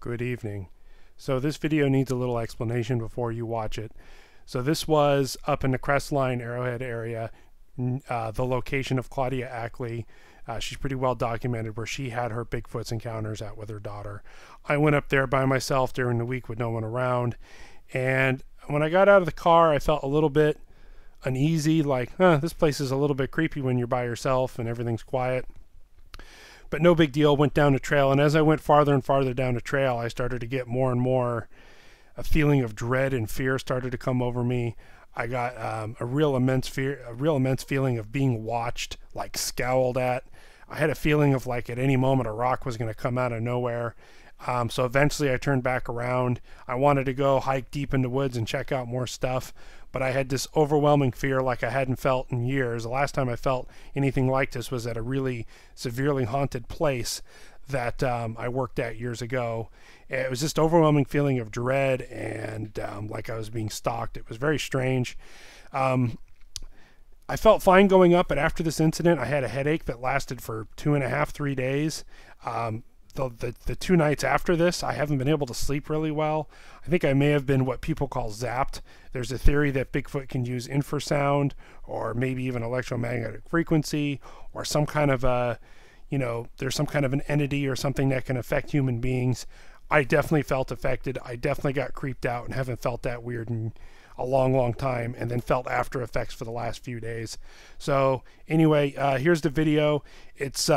Good evening. So this video needs a little explanation before you watch it. So this was up in the Crestline Arrowhead area, the location of Claudia Ackley. She's pretty well documented where she had her Bigfoot's encounters at with her daughter. I went up there by myself during the week with no one around, and when I got out of the car I felt a little bit uneasy, like this place is a little bit creepy when you're by yourself and everything's quiet. But no big deal, went down the trail, and as I went farther and farther down the trail I started to get more and more a feeling of dread and fear started to come over me. I got a real immense feeling of being watched, like scowled at. I had a feeling of like at any moment a rock was going to come out of nowhere. So eventually I turned back around. I wanted to go hike deep in the woods and check out more stuff, but I had this overwhelming fear like I hadn't felt in years. The last time I felt anything like this was at a really severely haunted place that I worked at years ago. It was just overwhelming feeling of dread and like I was being stalked. It was very strange. I felt fine going up, but after this incident I had a headache that lasted for 2.5–3 days. The 2 nights after this I haven't been able to sleep really well. I think I may have been what people call zapped. There's a theory that Bigfoot can use infrasound or maybe even electromagnetic frequency or some kind of a, there's some kind of an entity or something that can affect human beings. I definitely felt affected. I definitely got creeped out and haven't felt that weird in a long time, and then felt after effects for the last few days. So anyway, here's the video. It's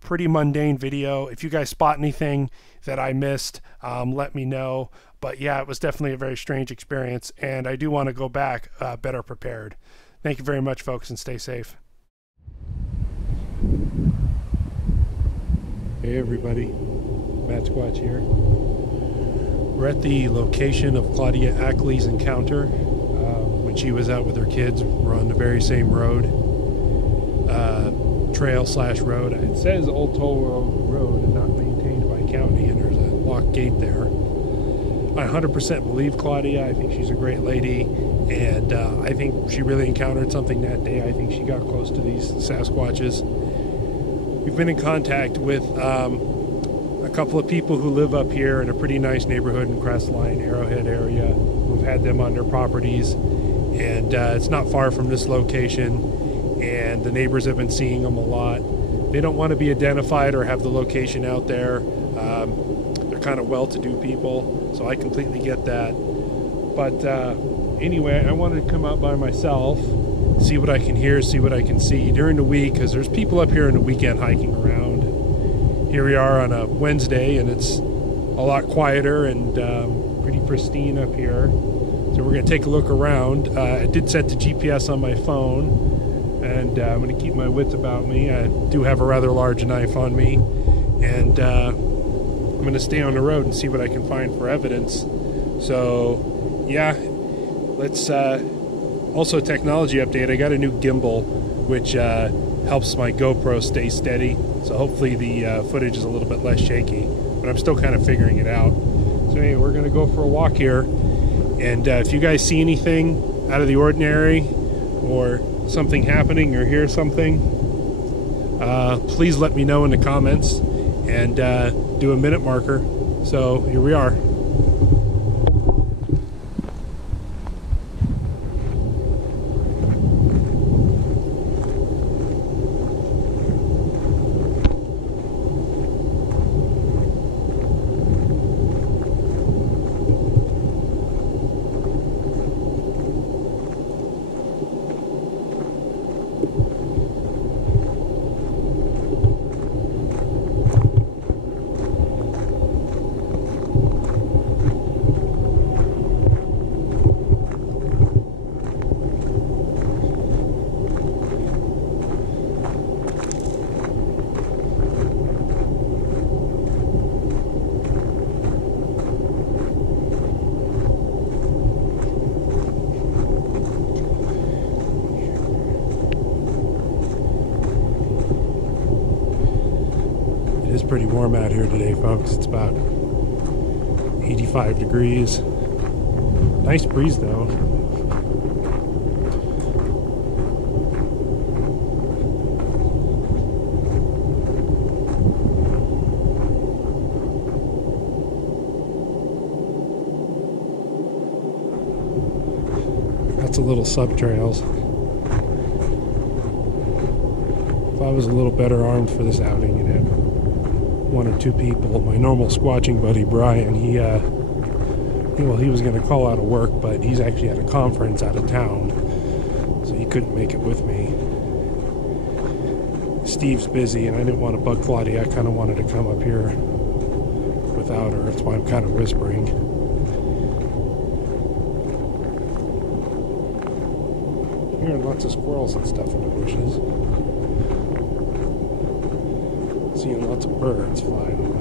pretty mundane video. If you guys spot anything that I missed, let me know. But yeah, it was definitely a very strange experience, and I do want to go back better prepared. Thank you very much, folks, and stay safe. Hey everybody, Matt Squatch here. We're at the location of Claudia Ackley's encounter when she was out with her kids. We're on the very same road, trail/road. It says Old Toll Road and not maintained by county, and there's a locked gate there. I 100% believe Claudia. I think she's a great lady, and I think she really encountered something that day. I think she got close to these Sasquatches. We've been in contact with a couple of people who live up here in a pretty nice neighborhood in Crestline, Arrowhead area, who've had them on their properties, and it's not far from this location, and the neighbors have been seeing them a lot. They don't want to be identified or have the location out there. They're kind of well-to-do people, so I completely get that. But anyway, I wanted to come out by myself, see what I can hear, see what I can see during the week, because there's people up here in the weekend hiking around. Here we are on a Wednesday, and it's a lot quieter and pretty pristine up here. So we're going to take a look around. I did set the GPS on my phone, and I'm going to keep my wits about me. I do have a rather large knife on me, and I'm going to stay on the road and see what I can find for evidence. So yeah, let's also, technology update. I got a new gimbal which helps my GoPro stay steady, so hopefully the footage is a little bit less shaky, but I'm still kind of figuring it out. So anyway, we're gonna go for a walk here, and if you guys see anything out of the ordinary or something happening or hear something, please let me know in the comments and do a minute marker. So here we are. It's pretty warm out here today, folks. It's about 85 degrees. Nice breeze though. lots of little sub-trails. If I was a little better armed for this outing and had one or two people, my normal squatching buddy Brian, he was going to call out of work, but he's actually at a conference out of town, so he couldn't make it with me. Steve's busy, and I didn't want to bug Claudia. I kind of wanted to come up here without her. That's why I'm kind of whispering. Hearing lots of squirrels and stuff in the bushes. Seeing lots of birds flying away.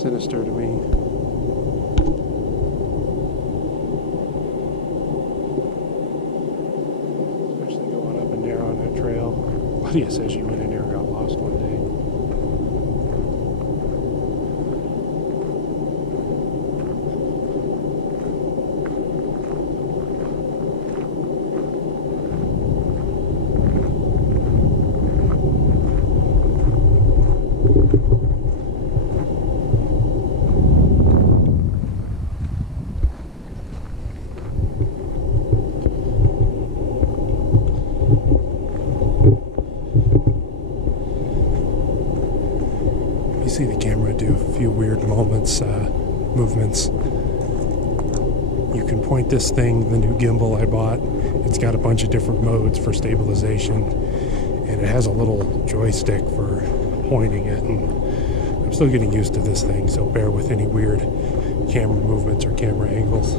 Sinister to me. Especially going up and down that trail. Lydia says she went in there and got lost one day. See the camera do a few weird movements. You can point this thing, the new gimbal I bought. It's got a bunch of different modes for stabilization, and it has a little joystick for pointing it. And I'm still getting used to this thing, so bear with any weird camera movements or camera angles.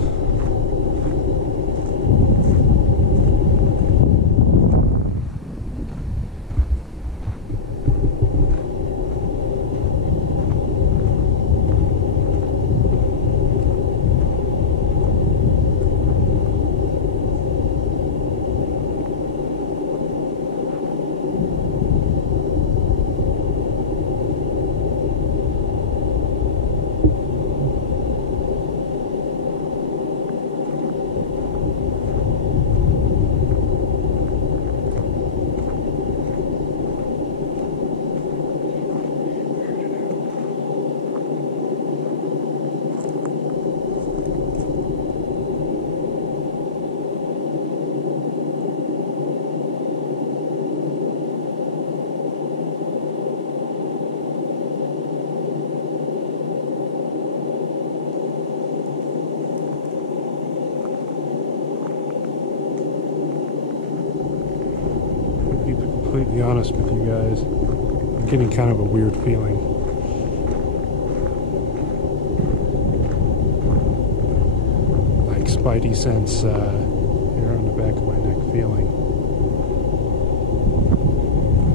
Completely honest with you guys, I'm getting kind of a weird feeling. Like spidey sense here on the back of my neck feeling.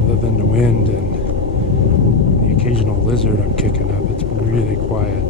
Other than the wind and the occasional lizard I'm kicking up, it's really quiet.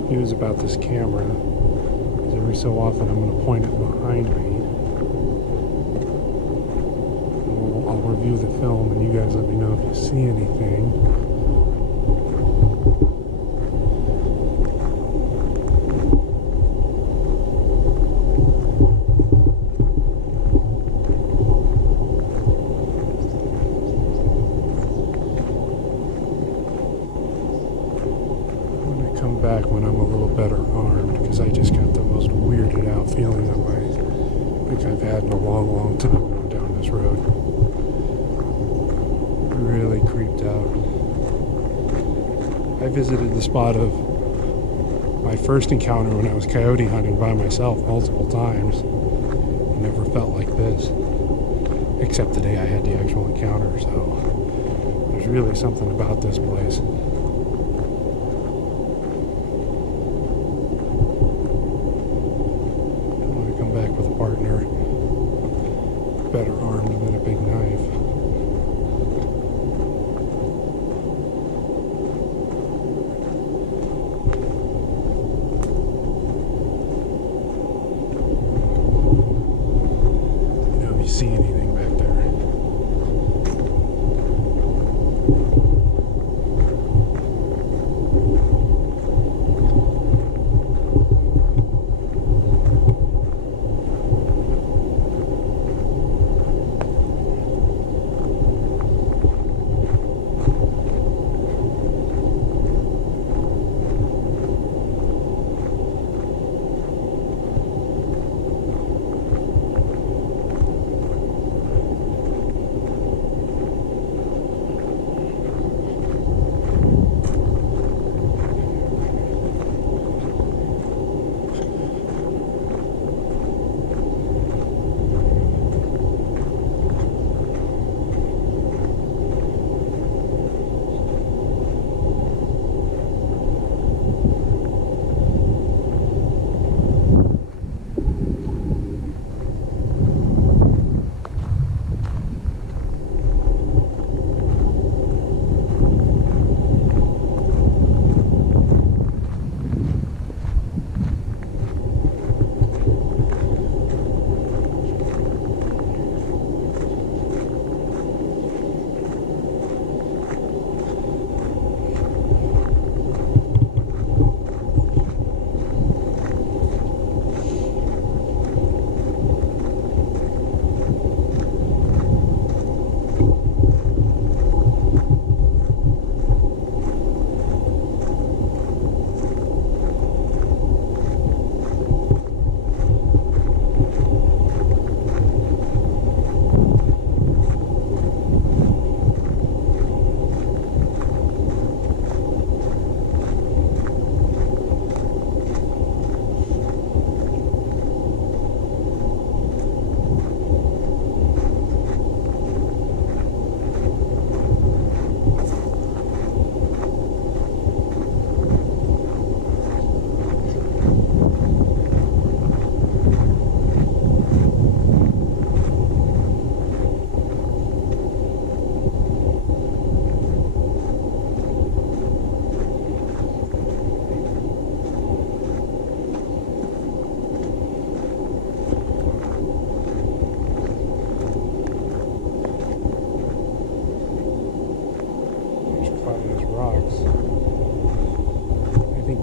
good news about this camera is every so often I'm going to point it behind me. I'll review the film and you guys let me know if you see anything. Back when I'm a little better armed, because I just got the most weirded out feeling that I think I've had in a long, long time going down this road. Really creeped out. I visited the spot of my first encounter when I was coyote hunting by myself multiple times. Never felt like this, except the day I had the actual encounter, so there's really something about this place. Back with a partner better armed than a big knife. You know, if you see anything back there.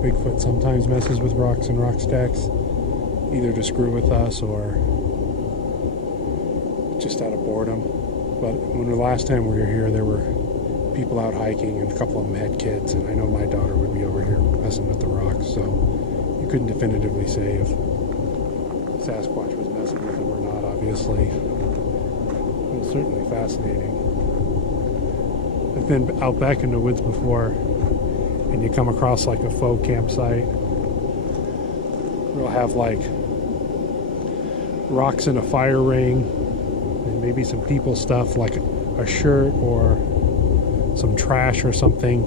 Bigfoot sometimes messes with rocks and rock stacks, either to screw with us or just out of boredom. But when the last time we were here, there were people out hiking and a couple of them had kids, and I know my daughter would be over here messing with the rocks, so you couldn't definitively say if Sasquatch was messing with them or not, obviously. It was certainly fascinating. I've been out back in the woods before, and you come across like a faux campsite. We'll have like rocks in a fire ring and maybe some people stuff like a shirt or some trash or something,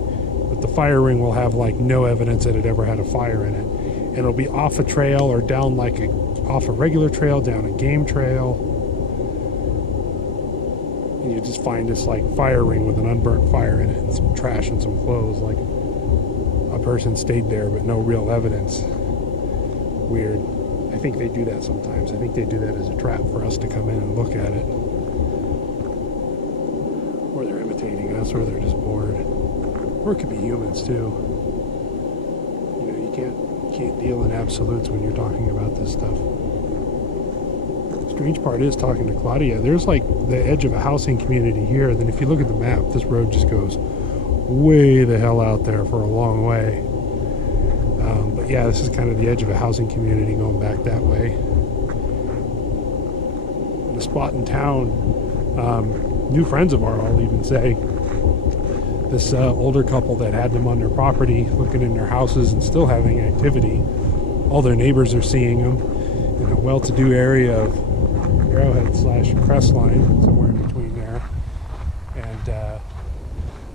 but the fire ring will have like no evidence that it ever had a fire in it. And it'll be off a trail or down like off a regular trail, down a game trail, and you just find this like fire ring with an unburnt fire in it and some trash and some clothes like up person stayed there, but no real evidence. Weird. I think they do that sometimes. I think they do that as a trap for us to come in and look at it. Or they're imitating us, or they're just bored. Or it could be humans too. You know, you can't deal in absolutes when you're talking about this stuff. The strange part is talking to Claudia. There's like the edge of a housing community here. Then if you look at the map, this road just goes way the hell out there for a long way. But yeah, this is kind of the edge of a housing community going back that way. The spot in town, new friends of ours, I'll even say, this older couple that had them on their property, looking in their houses and still having activity. All their neighbors are seeing them in a well-to-do area of Arrowhead / Crestline, somewhere in between there. And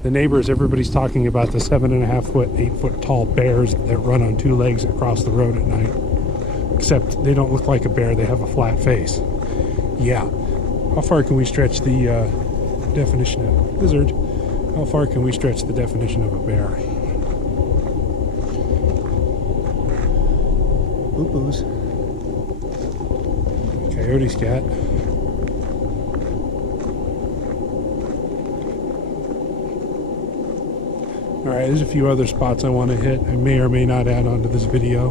the neighbors, everybody's talking about the 7.5 foot, 8 foot tall bears that run on 2 legs across the road at night. Except they don't look like a bear, they have a flat face. Yeah. How far can we stretch the definition of lizard? How far can we stretch the definition of a bear? Boo-boos. Coyote scat. Alright, there's a few other spots I want to hit. I may or may not add onto this video.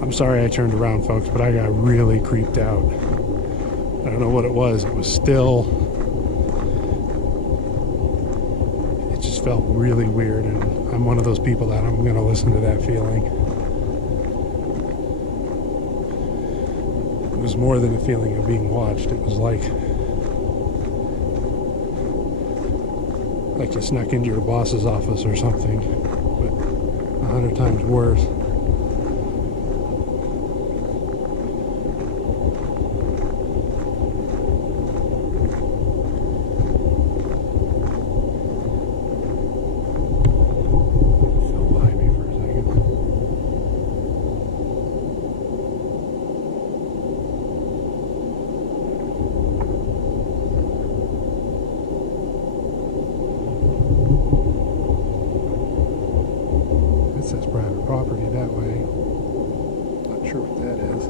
I'm sorry I turned around, folks, but I got really creeped out. I don't know what it was. It was still. It just felt really weird, and I'm one of those people that I'm going to listen to that feeling. It was more than a feeling of being watched. It was like you snuck into your boss's office or something, but 100 times worse. That's private property that way. Not sure what that is.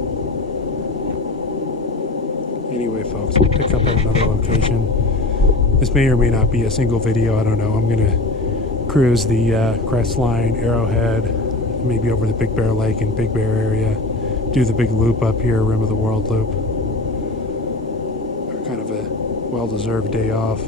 Anyway, folks, we'll pick up at another location. This may or may not be a single video. I don't know. I'm going to cruise the Crestline, Arrowhead, maybe over the Big Bear Lake and Big Bear area. Do the big loop up here, Rim of the World loop. Kind of a well-deserved day off.